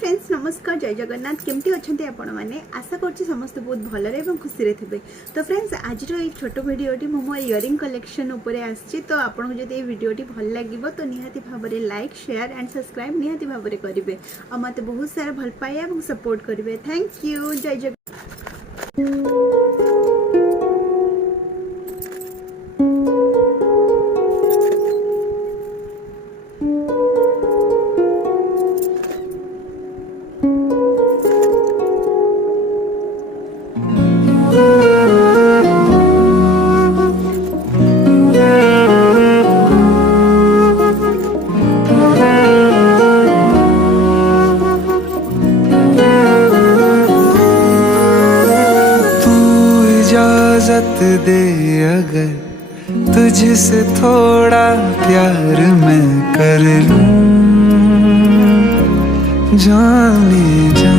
Friends नमस्कार जय जगन्नाथ केमती अच्छा आपण मैंने आशा कर समस्त बहुत भलरे खुशी थे। तो फ्रेंड्स आज ये छोट भिडटी मो इयरिंग कलेक्शन उपरे आसी। तो आपको जब ये भिडटी भल लगे तो निहाती भाव में लाइक शेयर एंड सब्सक्राइब निहाती भाव में करेंगे और मत बहुत सारा भल पाए और सपोर्ट करेंगे। थैंक यू जय जगन्नाथ। इजाजत दे अगर तुझसे थोड़ा प्यार मैं कर लूं, जाने जा।